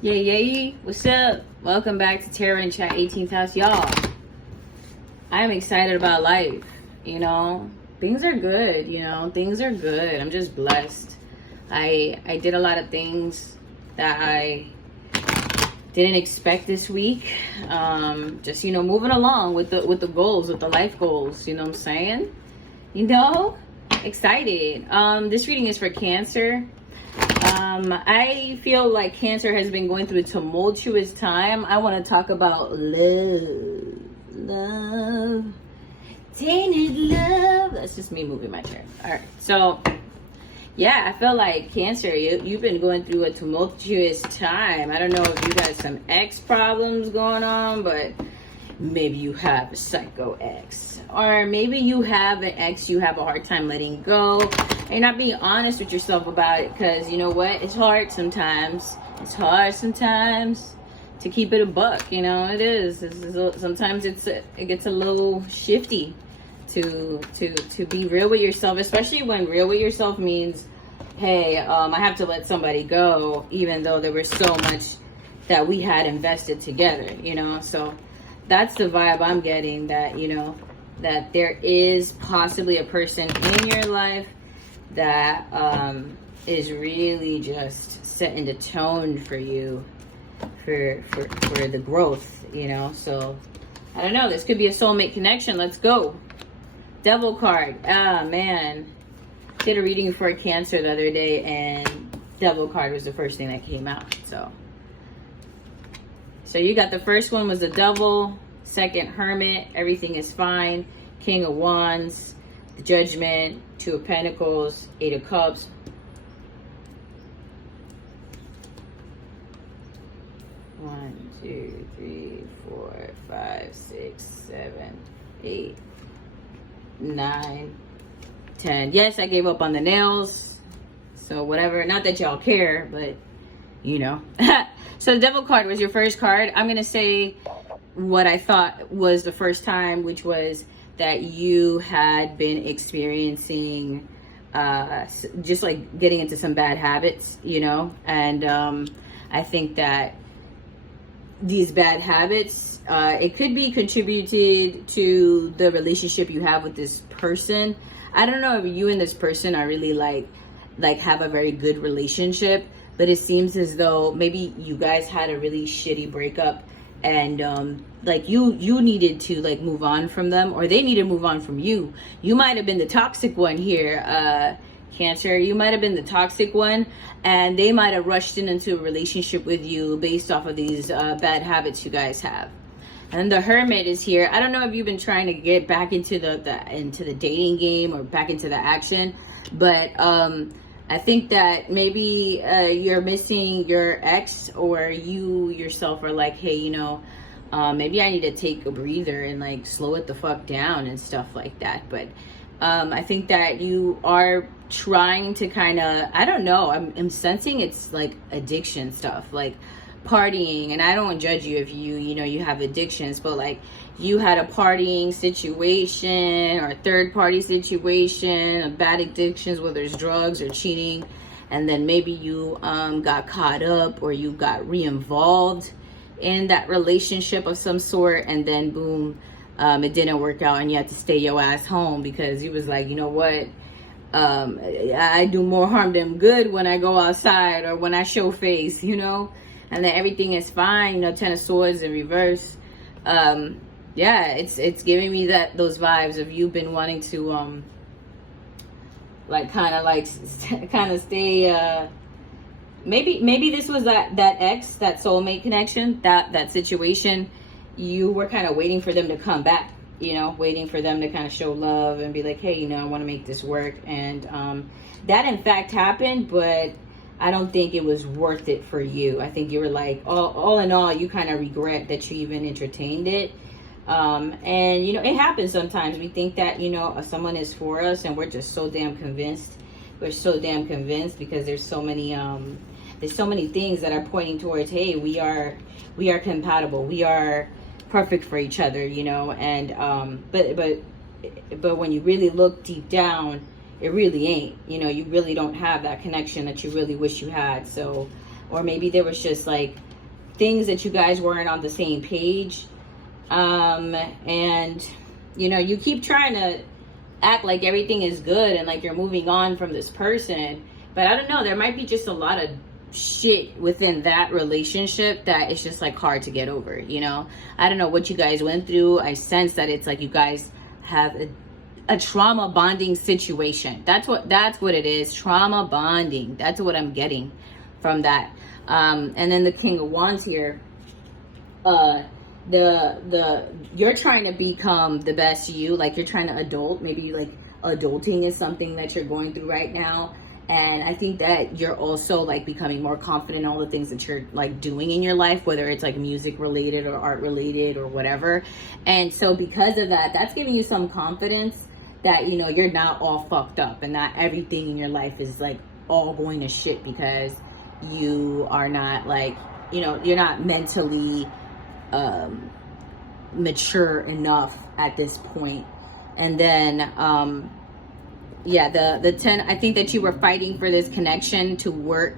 Yay, what's up? Welcome back to Terror and Chat 18th House. Y'all, I'm excited about life. Things are good. Things are good. I'm just blessed. I did a lot of things that I didn't expect this week. Just moving along with the goals, with the life goals. You know what I'm saying? Excited. This reading is for Cancer. I feel like Cancer has been going through a tumultuous time. I want to talk about love, tainted love. That's just me moving my chair. All right. So, yeah, I feel like Cancer, you've been going through a tumultuous time. I don't know if you got some ex problems going on, but maybe you have a psycho ex. Or maybe you have an ex you have a hard time letting go. And you're not being honest with yourself about it because, you know what? It's hard sometimes. It's hard sometimes to keep it a buck. It is. Sometimes it gets a little shifty to be real with yourself, especially when real with yourself means, hey, I have to let somebody go, even though there was so much that we had invested together, So that's the vibe I'm getting, that, that there is possibly a person in your life that is really just setting the tone for you for the growth, So I don't know, this could be a soulmate connection. Let's go. Devil card. Ah, man. Did a reading for Cancer the other day, and Devil card was the first thing that came out. So you got the first one was the Devil, second Hermit, everything is fine, King of Wands, the Judgment, Two of Pentacles, Eight of Cups. One, two, three, 4, 5, 6, 7, 8, 9, 10. Yes, I gave up on the nails. So whatever. Not that y'all care, but So the Devil card was your first card. I'm going to say what I thought was the first time, which was that you had been experiencing just like getting into some bad habits, and I think that these bad habits, it could be contributed to the relationship you have with this person. I don't know if you and this person are really like have a very good relationship, but it seems as though maybe you guys had a really shitty breakup, and you needed to move on from them, or they needed to move on from you. You might have been the toxic one here, Cancer. You might have been the toxic one, and they might have rushed into a relationship with you based off of these bad habits you guys have. And the Hermit is here. I don't know if you've been trying to get back into the dating game or back into the action, but I think that maybe you're missing your ex, or you yourself are like, hey, maybe I need to take a breather and slow it the fuck down and stuff like that. But I think that you are trying to kind of, I don't know, I'm sensing it's addiction stuff, partying. And I don't judge you if you have addictions, but you had a partying situation or a third party situation of bad addictions, whether it's drugs or cheating, and then maybe you got caught up, or you got re-involved in that relationship of some sort, and then boom, it didn't work out, and you had to stay your ass home because you was like, you know what, I do more harm than good when I go outside or when I show face, and then everything is fine, Ten of Swords in reverse. Yeah, it's giving me those vibes of you've been wanting to kind of stay. Maybe this was that ex, that soulmate connection, that situation. You were kind of waiting for them to come back, waiting for them to kind of show love and be like, hey, I want to make this work. And that in fact happened, but I don't think it was worth it for you. I think you were all in all, you kind of regret that you even entertained it. And it happens sometimes. We think that someone is for us, and we're just so damn convinced. We're so damn convinced because there's so many things that are pointing towards, hey, we are compatible, we are perfect for each other, and but when you really look deep down, it really ain't. You really don't have that connection that you really wish you had. So, or maybe there was just things that you guys weren't on the same page. And you know, you keep trying to act like everything is good and like you're moving on from this person, but I don't know, there might be just a lot of shit within that relationship that it's just like hard to get over, you know. I don't know what you guys went through. I sense that it's like you guys have a trauma bonding situation. That's what it is. Trauma bonding. That's what I'm getting from that. And then the King of Wands here, you're trying to become the best you, like you're trying to adult. Maybe like adulting is something that you're going through right now. And I think that you're also like becoming more confident in all the things that you're like doing in your life, whether it's like music related or art related or whatever. And so because of that, that's giving you some confidence that, you know, you're not all fucked up and not everything in your life is like all going to shit because you are not like, you know, you're not mentally mature enough at this point. And then yeah, the 10, I think that you were fighting for this connection to work.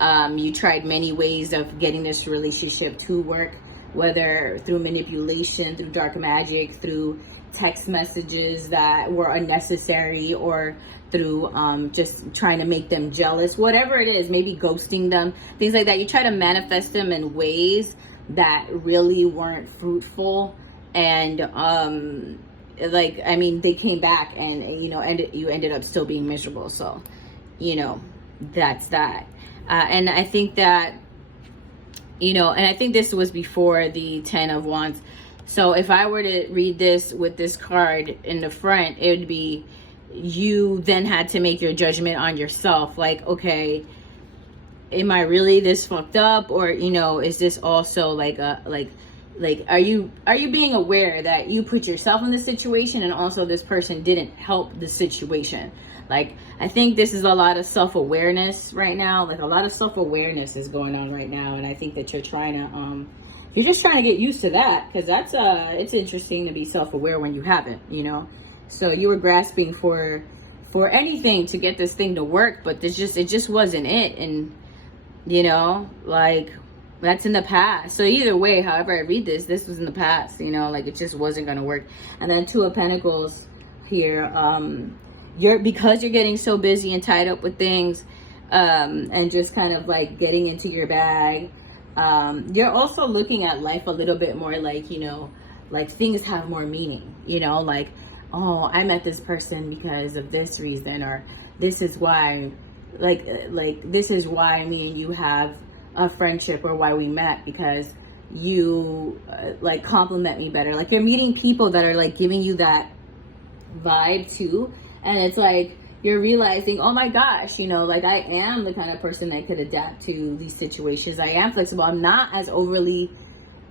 You tried many ways of getting this relationship to work, whether through manipulation, through dark magic, through text messages that were unnecessary, or through just trying to make them jealous, whatever it is, maybe ghosting them, things like that. You try to manifest them in ways that really weren't fruitful. And like, I mean, they came back and, you know, you ended up still being miserable. So, you know, that's that. And I think that, you know, and I think this was before the 10 of Wands. So if I were to read this with this card in the front, it would be, you then had to make your judgment on yourself. Like, okay, am I really this fucked up? Or, you know, is this also like are you being aware that you put yourself in this situation and also this person didn't help the situation? Like, I think this is a lot of self-awareness right now. Like, a lot of self-awareness is going on right now. And I think that you're trying to, you're just trying to get used to that, because that's, it's interesting to be self-aware when you haven't, you know? So you were grasping for anything to get this thing to work, but it just wasn't it. And, you know, like, that's in the past. So either way, however I read this was in the past, you know, like it just wasn't going to work. And then 2 of Pentacles here, because you're getting so busy and tied up with things, and just kind of like getting into your bag, you're also looking at life a little bit more like, you know, like things have more meaning, you know, like, oh, I met this person because of this reason, or this is why, like this is why me and you have a friendship, or why we met, because you like compliment me better. Like, you're meeting people that are like giving you that vibe too, and it's like you're realizing, oh my gosh, you know, like I am the kind of person that could adapt to these situations. I am flexible. I'm not as overly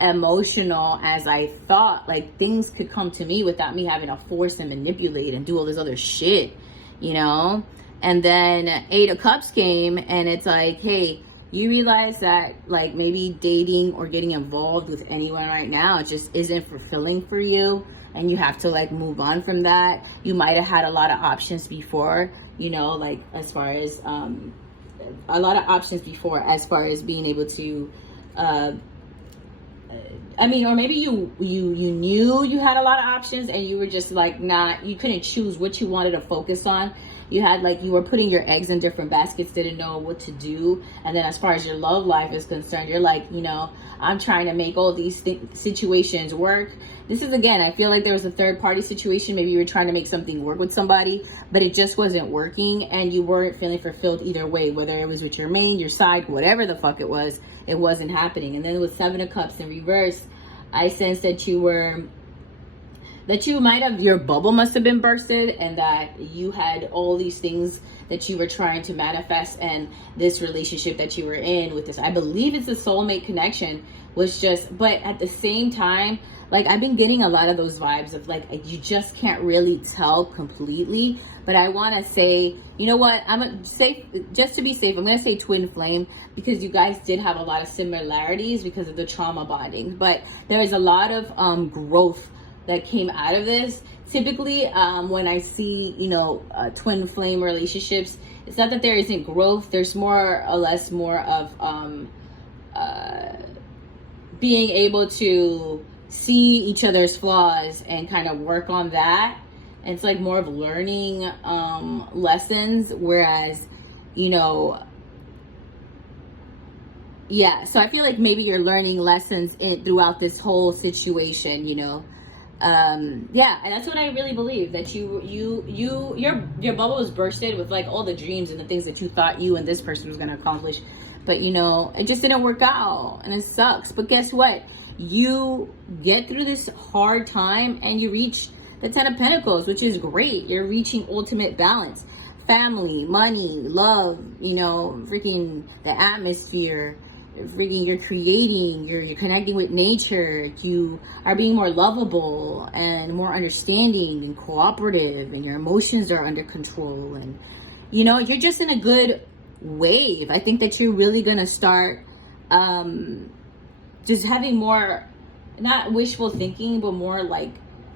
emotional as I thought. Like, things could come to me without me having to force and manipulate and do all this other shit, you know. And then 8 of Cups came, and it's like, hey, you realize that like maybe dating or getting involved with anyone right now just isn't fulfilling for you, and you have to like move on from that. You might have had a lot of options before, you know, like as far as a lot of options before, as far as being able to I mean, or maybe you knew you had a lot of options and you were just like you couldn't choose what you wanted to focus on. You had like, you were putting your eggs in different baskets, didn't know what to do. And then as far as your love life is concerned, you're like, you know, I'm trying to make all these situations work. This is, again, I feel like there was a third party situation. Maybe you were trying to make something work with somebody, but it just wasn't working, and you weren't feeling fulfilled either way, whether it was with your main, your side, whatever the fuck it wasn't happening. And then with 7 of Cups in reverse, I sense that your bubble must have been bursted, and that you had all these things that you were trying to manifest, and this relationship that you were in with this, I believe it's a soulmate connection, was just, but at the same time, like, I've been getting a lot of those vibes of like, you just can't really tell completely. But I want to say, you know what, I'm gonna say, just to be safe, I'm gonna say twin flame, because you guys did have a lot of similarities because of the trauma bonding, but there is a lot of growth that came out of this. Typically, when I see, you know, twin flame relationships, it's not that there isn't growth. There's more or less more of being able to see each other's flaws and kind of work on that. And it's like more of learning lessons, whereas, you know, yeah, so I feel like maybe you're learning lessons throughout this whole situation, you know. Yeah, and that's what I really believe, that your bubble was bursted with like all the dreams and the things that you thought you and this person was going to accomplish, but you know, it just didn't work out, and it sucks. But guess what? You get through this hard time and you reach the 10 of Pentacles, which is great. You're reaching ultimate balance. Family, money, love, you know, freaking the atmosphere, freaking you're creating, you're connecting with nature, you are being more lovable and more understanding and cooperative, and your emotions are under control, and you know, you're just in a good wave. I think that you're really gonna start just having more, not wishful thinking, but more like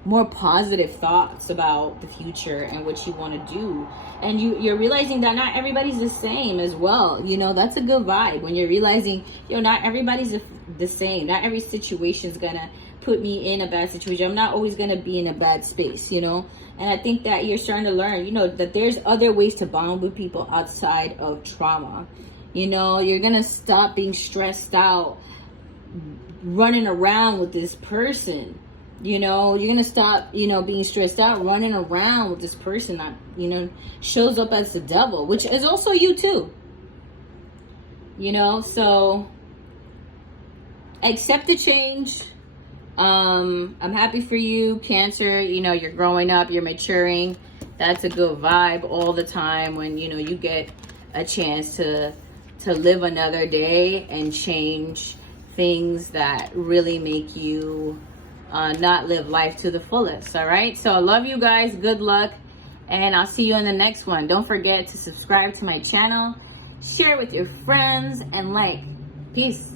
more positive thoughts about the future and what you want to do. And you're realizing that not everybody's the same as well. You know, that's a good vibe when you're realizing, you know, not everybody's the same. Not every situation's gonna put me in a bad situation. I'm not always gonna be in a bad space, you know. And I think that you're starting to learn, you know, that there's other ways to bond with people outside of trauma. You know, you're gonna stop being stressed out running around with this person. You know, you're gonna stop, you know, being stressed out running around with this person that, you know, shows up as the devil, which is also you too. You know, so accept the change. I'm happy for you, Cancer. You know, you're growing up, you're maturing. That's a good vibe all the time when, you know, you get a chance to live another day and change things that really make you not live life to the fullest. All right, so I love you guys, good luck, and I'll see you in the next one. Don't forget to subscribe to my channel, share with your friends, and like. Peace.